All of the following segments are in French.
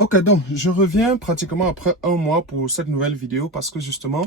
Ok, donc je reviens pratiquement après un mois pour cette nouvelle vidéo parce que justement,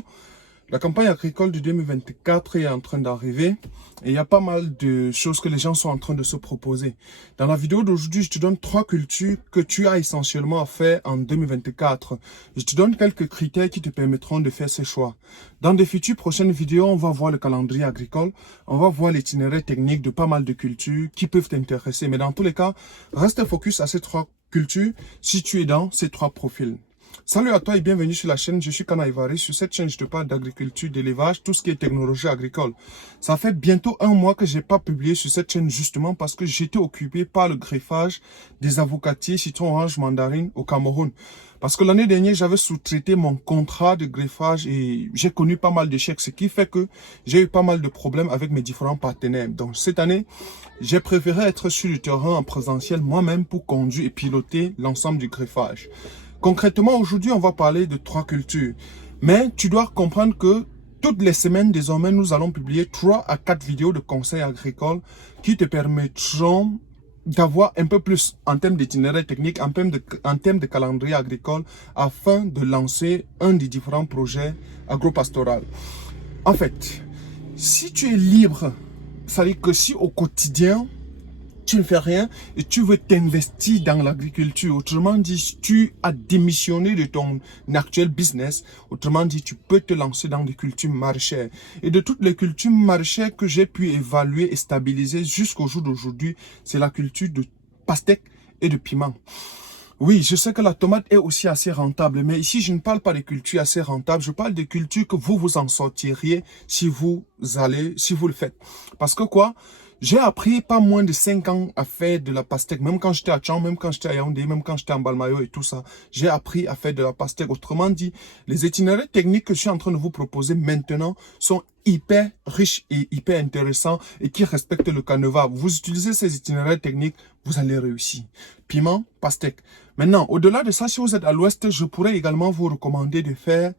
la campagne agricole de 2024 est en train d'arriver et il y a pas mal de choses que les gens sont en train de se proposer. Dans la vidéo d'aujourd'hui, je te donne 3 cultures que tu as essentiellement à faire en 2024. Je te donne quelques critères qui te permettront de faire ces choix. Dans des futures prochaines vidéos, on va voir le calendrier agricole, on va voir l'itinéraire technique de pas mal de cultures qui peuvent t'intéresser. Mais dans tous les cas, reste focus à ces 3 cultures si tu es dans ces 3 profils. Salut à toi et bienvenue sur la chaîne, je suis Kana Ivari. Sur cette chaîne, je te parle d'agriculture, d'élevage, tout ce qui est technologie agricole. Ça fait bientôt un mois que j'ai pas publié sur cette chaîne justement parce que j'étais occupé par le greffage des avocatiers citron orange mandarine au Cameroun. Parce que l'année dernière, j'avais sous-traité mon contrat de greffage et j'ai connu pas mal d'échecs, ce qui fait que j'ai eu pas mal de problèmes avec mes différents partenaires. Donc cette année, j'ai préféré être sur le terrain en présentiel moi-même pour conduire et piloter l'ensemble du greffage. Concrètement, aujourd'hui, on va parler de 3 cultures. Mais tu dois comprendre que toutes les semaines, désormais, nous allons publier 3 à 4 vidéos de conseils agricoles qui te permettront d'avoir un peu plus en termes d'itinéraire technique, en termes de calendrier agricole, afin de lancer un des différents projets agro-pastoraux. En fait, si tu es libre, ça veut dire que si au quotidien, tu ne fais rien et tu veux t'investir dans l'agriculture. Autrement dit, tu as démissionné de ton actuel business. Autrement dit, tu peux te lancer dans des cultures maraîchères. Et de toutes les cultures maraîchères que j'ai pu évaluer et stabiliser jusqu'au jour d'aujourd'hui, c'est la culture de pastèque et de piment. Oui, je sais que la tomate est aussi assez rentable, mais ici, je ne parle pas de cultures assez rentables, je parle de cultures que vous en sortiriez si vous le faites. Parce que quoi? J'ai appris pas moins de 5 ans à faire de la pastèque, même quand j'étais à Tchang, même quand j'étais à Yaoundé, même quand j'étais en Balmayo et tout ça. J'ai appris à faire de la pastèque. Autrement dit, les itinéraires techniques que je suis en train de vous proposer maintenant sont hyper riches et hyper intéressants et qui respectent le canevas. Vous utilisez ces itinéraires techniques, vous allez réussir. Piment, pastèque. Maintenant, au-delà de ça, si vous êtes à l'ouest, je pourrais également vous recommander de faire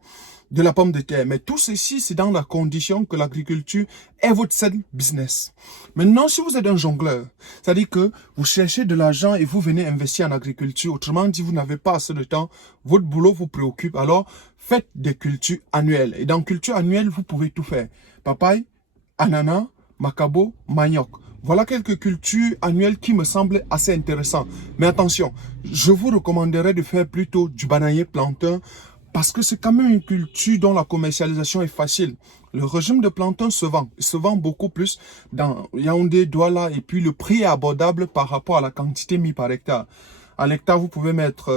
de la pomme de terre. Mais tout ceci, c'est dans la condition que l'agriculture est votre seul business. Maintenant, si vous êtes un jongleur, c'est-à-dire que vous cherchez de l'argent et vous venez investir en agriculture, autrement dit, vous n'avez pas assez de temps, votre boulot vous préoccupe, alors faites des cultures annuelles. Et dans culture annuelle, vous pouvez tout faire. Papaye, ananas, macabo, manioc. Voilà quelques cultures annuelles qui me semblent assez intéressantes. Mais attention, je vous recommanderais de faire plutôt du bananier plantain parce que c'est quand même une culture dont la commercialisation est facile. Le régime de plantain se vend beaucoup plus dans Yaoundé, Douala et puis le prix est abordable par rapport à la quantité mise par hectare. À l'hectare, vous pouvez mettre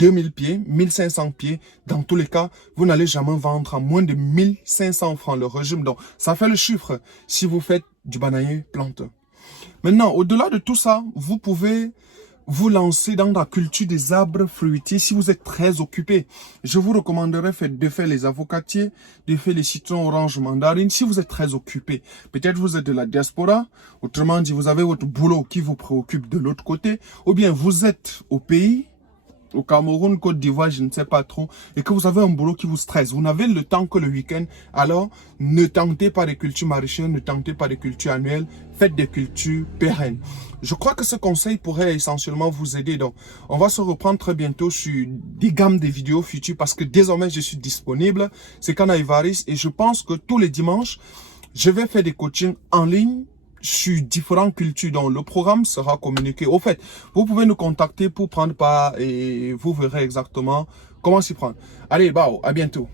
2000 pieds, 1500 pieds. Dans tous les cas, vous n'allez jamais vendre à moins de 1500 francs le régime. Donc, ça fait le chiffre si vous faites du bananier plantain. Maintenant, au-delà de tout ça, vous pouvez vous lancer dans la culture des arbres fruitiers si vous êtes très occupé. Je vous recommanderais de faire les avocatiers, de faire les citrons orange mandarine si vous êtes très occupé. Peut-être vous êtes de la diaspora, autrement dit vous avez votre boulot qui vous préoccupe de l'autre côté, ou bien vous êtes au pays, au Cameroun, Côte d'Ivoire, je ne sais pas trop, et que vous avez un boulot qui vous stresse, vous n'avez le temps que le week-end, alors ne tentez pas des cultures maraîchères, ne tentez pas des cultures annuelles, faites des cultures pérennes. Je crois que ce conseil pourrait essentiellement vous aider. Donc, on va se reprendre très bientôt sur des gammes de vidéos futures parce que désormais, je suis disponible. C'est Kana Ivaris et je pense que tous les dimanches, je vais faire des coachings en ligne sur différentes cultures. Donc, le programme sera communiqué. Au fait, vous pouvez nous contacter pour prendre part et vous verrez exactement comment s'y prendre. Allez, à bientôt.